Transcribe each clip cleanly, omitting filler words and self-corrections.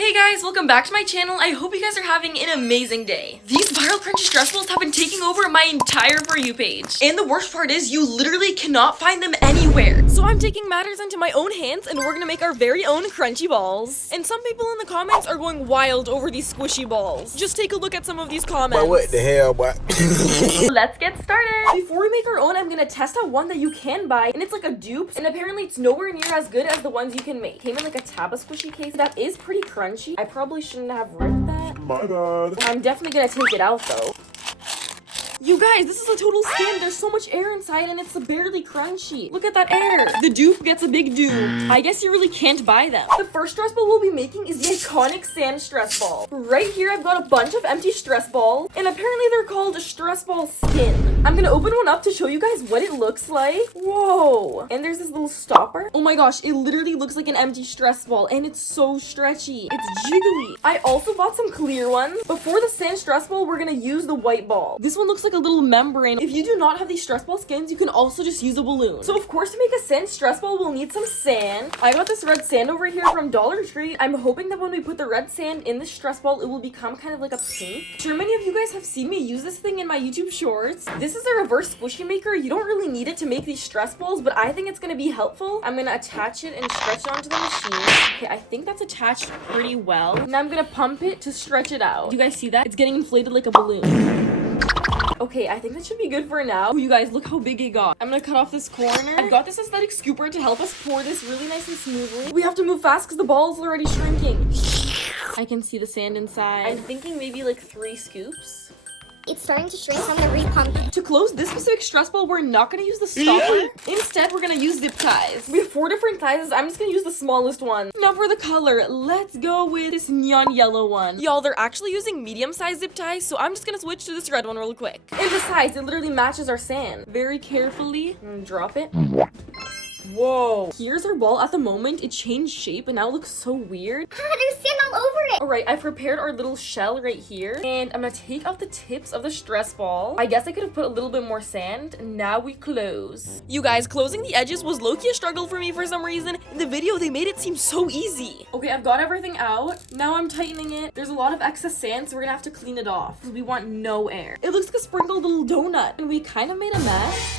Hey guys, welcome back to my channel. I hope you guys are having an amazing day. These viral crunchy stress balls have been taking over my entire For You page. And the worst part is you literally cannot find them anywhere. So I'm taking matters into my own hands and we're gonna make our very own crunchy balls. And some people in the comments are going wild over these squishy balls. Just take a look at some of these comments. But what the hell, boy? Let's get started. Before we make our own, I'm gonna test out one that you can buy, and it's like a dupe, and apparently it's nowhere near as good as the ones you can make. Came in like a Taba squishy case that is pretty crunchy. I probably shouldn't have ripped that. My bad. I'm definitely gonna take it out though. You guys, this is a total scam. There's so much air inside and it's barely crunchy. Look at that air. The dupe gets a big dupe. I guess you really can't buy them. The first stress ball we'll be making is the iconic sand stress ball. Right here, I've got a bunch of empty stress balls, and apparently they're called a stress ball skin. I'm gonna open one up to show you guys what it looks like. Whoa. And there's this little stopper. Oh my gosh, it literally looks like an empty stress ball and it's so stretchy. It's jiggly. I also bought some clear ones, but for the sand stress ball, we're gonna use the white ball. This one looks like a little membrane. If you do not have these stress ball skins, you can also just use a balloon. So of course, to make a sand stress ball, we'll need some sand. I got this red sand over here from Dollar Tree. I'm hoping that when we put the red sand in the stress ball, it will become kind of like a pink. Sure, many of you guys have seen me use this thing in my YouTube shorts. This is a reverse squishy maker. You don't really need it to make these stress balls, but I think it's gonna be helpful. I'm gonna attach it and stretch it onto the machine. Okay, I think that's attached pretty well. Now I'm gonna pump it to stretch it out. Do you guys see that? It's getting inflated like a balloon. Okay, I think that should be good for now. Oh, you guys, look how big it got. I'm gonna cut off this corner. I've got this aesthetic scooper to help us pour this really nice and smoothly. We have to move fast because the ball is already shrinking. I can see the sand inside. I'm thinking maybe like 3 scoops. It's starting to shrink, so I'm gonna repump. To close this specific stress ball, we're not gonna use the stopper. Instead, we're gonna use zip ties. We have 4 different sizes. I'm just gonna use the smallest one. Now for the color, let's go with this neon yellow one. Y'all, they're actually using medium-sized zip ties, so I'm just gonna switch to this red one real quick. And besides, it literally matches our sand. Very carefully, I'm gonna drop it. Whoa. Here's our ball at the moment. It changed shape and now it looks so weird. There's sand all over it. Alright, I prepared our little shell right here. And I'm gonna take off the tips of the stress ball. I guess I could have put a little bit more sand. Now we close. You guys, closing the edges was low-key a struggle for me for some reason. In the video, they made it seem so easy. Okay, I've got everything out. Now I'm tightening it. There's a lot of excess sand, so we're gonna have to clean it off. Because we want no air. It looks like a sprinkled little donut. And we kind of made a mess.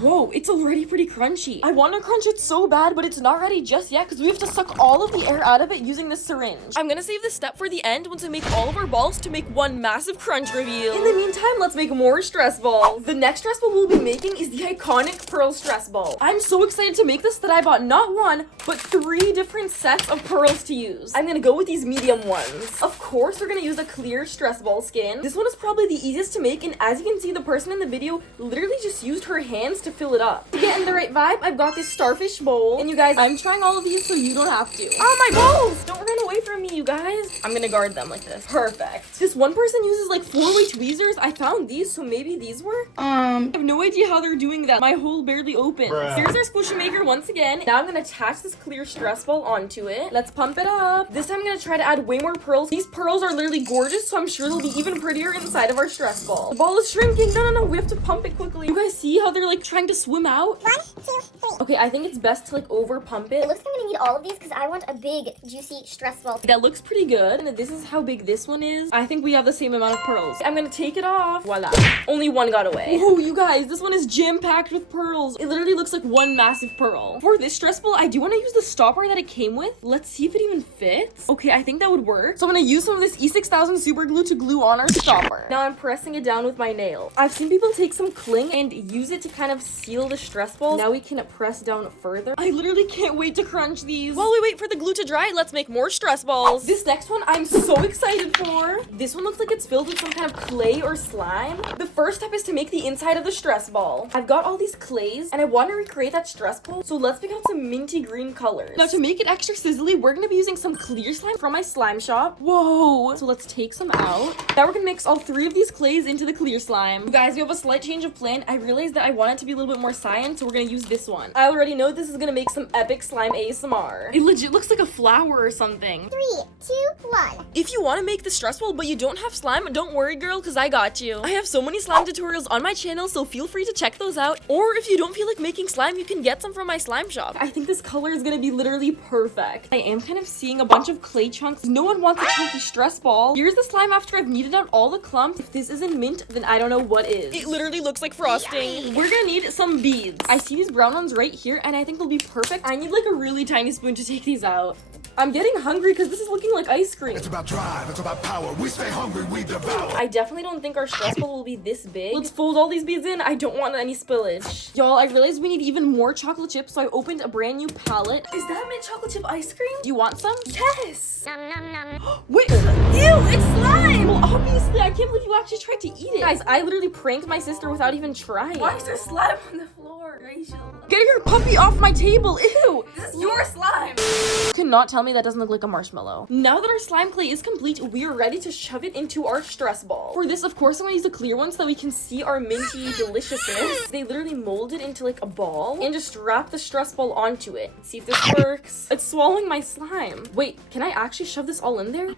Whoa, it's already pretty crunchy. I want to crunch it so bad, but it's not ready just yet because we have to suck all of the air out of it using this syringe. I'm gonna save this step for the end once I make all of our balls to make one massive crunch reveal. In the meantime, let's make more stress balls. The next stress ball we'll be making is the iconic pearl stress ball. I'm so excited to make this that I bought not 1, but 3 different sets of pearls to use. I'm gonna go with these medium ones. Of course, we're gonna use a clear stress ball skin. This one is probably the easiest to make, and as you can see, the person in the video literally just used her hands to fill it up. To get in the right vibe, I've got this starfish bowl. And you guys, I'm trying all of these so you don't have to. Oh, my bowls! Don't run away from me, you guys. I'm gonna guard them like this. Perfect. This one person uses like 4-way tweezers. I found these, so maybe these work? I have no idea how they're doing that. My hole barely opened. Here's our squishy maker once again. Now I'm gonna attach this clear stress ball onto it. Let's pump it up. This time I'm gonna try to add way more pearls. These pearls are literally gorgeous, so I'm sure they'll be even prettier inside of our stress ball. The ball is shrinking. No. We have to pump it quickly. You guys see how they're like trying to swim out? 1, 2, 3. Okay, I think it's best to like over pump it. It looks like I'm gonna need all of these because I want a big, juicy stress ball. That looks pretty good. And this is how big this one is. I think we have the same amount of pearls. I'm gonna take it off. Voila. Only 1 got away. Oh, you guys, this one is jam-packed with pearls. It literally looks like one massive pearl. For this stress ball, I do want to use the stopper that it came with. Let's see if it even fits. Okay, I think that would work. So I'm gonna use some of this E6000 super glue to glue on our stopper. Now I'm pressing it down with my nail. I've seen people take some cling and use it to kind of seal the stress ball. Now we can press down further. I literally can't wait to crunch these. While we wait for the glue to dry, let's make more stress balls. This next one I'm so excited for. This one looks like it's filled with some kind of clay or slime. The first step is to make the inside of the stress ball. I've got all these clays and I want to recreate that stress ball, so let's pick out some minty green colors. Now to make it extra sizzly, we're gonna be using some clear slime from my slime shop. Whoa. So let's take some out. Now we're gonna mix all 3 of these clays into the clear slime. You guys, we have a slight change of plan. I realized that I want it to be a little bit more cyan, so we're gonna use this one. I already know this is gonna make some epic slime ASMR. It legit looks like a flower or something. 3, 2, 1. If you want to make the stress ball but you don't have slime, don't worry girl, because I got you. I have so many slime tutorials on my channel, so feel free to check those out. Or if you don't feel like making slime, you can get some from my slime shop. I think this color is gonna be literally perfect. I am kind of seeing a bunch of clay chunks. No one wants a chunky stress ball. Here's the slime after I've kneaded out all the clumps. If this isn't mint, then I don't know what is. It literally looks like frosting. We're gonna need some beads. I see these brown ones right here, and I think they'll be perfect. I need like a really tiny spoon to take these out. I'm getting hungry because this is looking like ice cream. It's about drive, it's about power. We stay hungry, we devour. I definitely don't think our stress ball will be this big. Let's fold all these beads in. I don't want any spillage. Y'all, I realized we need even more chocolate chips, so I opened a brand new palette. Is that mint chocolate chip ice cream? Do you want some? Yes! Nom nom nom. Wait, ew, it's slime! Well, obviously, I can't believe you actually tried to eat it. Guys, I literally pranked my sister without even trying. Why is there slime on the floor, Rachel? Get your puppy off my table, ew! This is your slime! You cannot tell me that doesn't look like a marshmallow. Now that our slime clay is complete, we are ready to shove it into our stress ball. For this, of course, I'm gonna use a clear one so that we can see our minty deliciousness. They literally mold it into like a ball and just wrap the stress ball onto it. Let's see if this works. It's swallowing my slime. Wait, can I actually shove this all in there?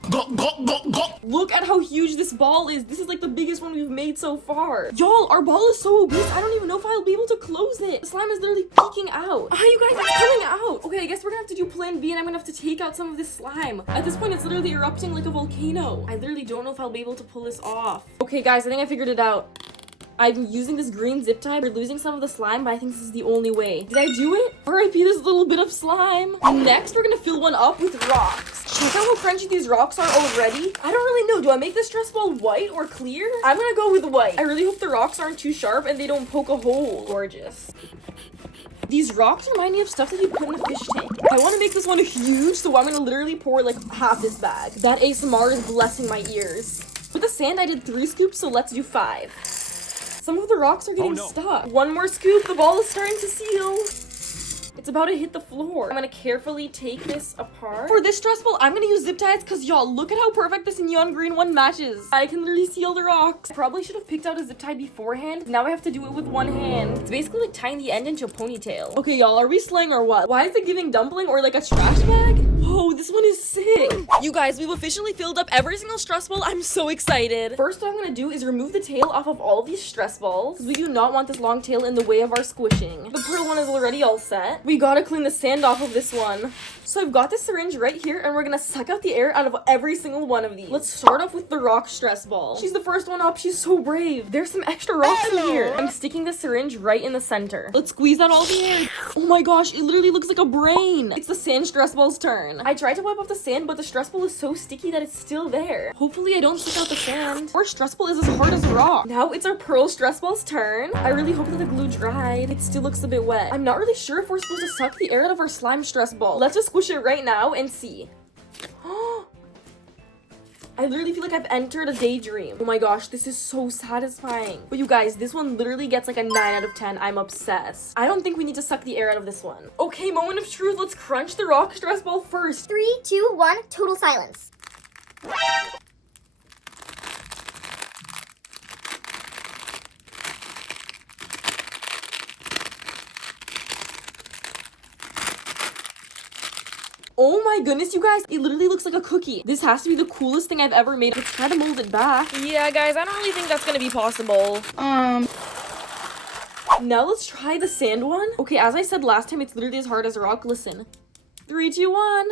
Look at how huge this ball is. This is like the biggest one we've made so far. Y'all, our ball is so obese, I don't even know if I'll be able to close it. The slime is literally peeking out. Ah, you guys, it's coming out. Okay, I guess we're gonna have to do plan B and I'm gonna have to take out some of this slime. At this point, it's literally erupting like a volcano. I literally don't know if I'll be able to pull this off. Okay, guys, I think I figured it out. I'm using this green zip tie. We're losing some of the slime, but I think this is the only way. Did I do it? R.I.P. this little bit of slime. Next, we're gonna fill one up with rocks. Check out how crunchy these rocks are already. I don't really know. Do I make the stress ball white or clear? I'm gonna go with white. I really hope the rocks aren't too sharp and they don't poke a hole. Gorgeous. These rocks remind me of stuff that you put in a fish tank. I want to make this one huge, so I'm gonna literally pour like half this bag. That ASMR is blessing my ears. With the sand, I did 3 scoops, so let's do 5. Some of the rocks are getting stuck. One more scoop, the ball is starting to seal. It's about to hit the floor. I'm gonna carefully take this apart. For this stress ball, I'm gonna use zip ties because y'all, look at how perfect this neon green one matches. I can literally see all the rocks. I probably should have picked out a zip tie beforehand. Now I have to do it with one hand. It's basically like tying the end into a ponytail. Okay, y'all, are we slaying or what? Why is it giving dumpling or like a trash bag? Oh, this one is sick. You guys, we've officially filled up every single stress ball. I'm so excited. First, what I'm gonna do is remove the tail off of all of these stress balls, because we do not want this long tail in the way of our squishing. The pearl one is already all set. We gotta clean the sand off of this one. So I've got this syringe right here, and we're gonna suck out the air out of every single one of these. Let's start off with the rock stress ball. She's the first one up. She's so brave. There's some extra rocks in here. I'm sticking the syringe right in the center. Let's squeeze out all the air. Oh my gosh, it literally looks like a brain. It's the sand stress ball's turn. I tried to wipe off the sand, but the stress ball is so sticky that it's still there. Hopefully I don't stick out the sand. Our stress ball is as hard as rock. Now it's our pearl stress ball's turn. I really hope that the glue dried. It still looks a bit wet. I'm not really sure if we're supposed to suck the air out of our slime stress ball. Let's just squish it right now and see. I literally feel like I've entered a daydream. Oh my gosh, this is so satisfying. But you guys, this one literally gets like a 9 out of 10. I'm obsessed. I don't think we need to suck the air out of this one. Okay, moment of truth. Let's crunch the rock stress ball first. 3, 2, 1, total silence. Oh my goodness, you guys, it literally looks like a cookie. This has to be the coolest thing I've ever made. Let's try to mold it back. Yeah, guys, I don't really think that's gonna be possible. Now let's try the sand one. Okay, as I said last time, it's literally as hard as rock. Listen. 3, 2, 1.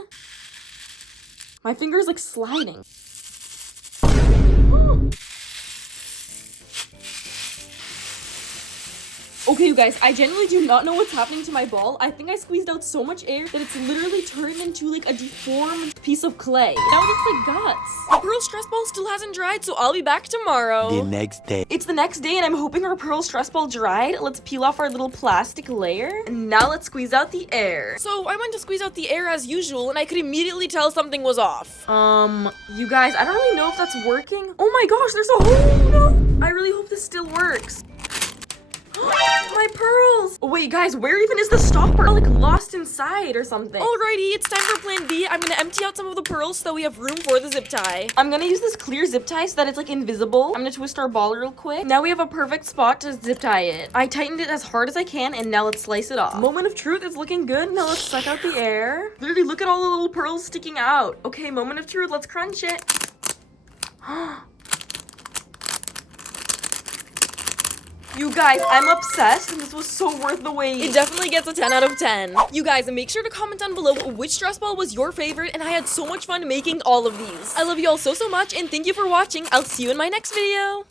My finger is like sliding. Okay, you guys, I genuinely do not know what's happening to my ball. I think I squeezed out so much air that it's literally turned into like a deformed piece of clay. Now it looks like guts. The pearl stress ball still hasn't dried, so I'll be back tomorrow. The next day. It's the next day and I'm hoping our pearl stress ball dried. Let's peel off our little plastic layer. And now let's squeeze out the air. So I went to squeeze out the air as usual and I could immediately tell something was off. You guys, I don't really know if that's working. Oh my gosh, there's a hole. No. I really hope this still works. My pearls! Oh, wait, guys, where even is the stopper? Like lost inside or something. Alrighty, it's time for plan B. I'm gonna empty out some of the pearls so that we have room for the zip tie. I'm gonna use this clear zip tie so that it's like invisible. I'm gonna twist our ball real quick. Now we have a perfect spot to zip tie it. I tightened it as hard as I can, and now let's slice it off. Moment of truth, it's looking good. Now let's suck out the air. Literally, look at all the little pearls sticking out. Okay, moment of truth, let's crunch it. You guys, I'm obsessed, and this was so worth the wait. It definitely gets a 10 out of 10. You guys, make sure to comment down below which stress ball was your favorite, and I had so much fun making all of these. I love you all so much, and thank you for watching. I'll see you in my next video.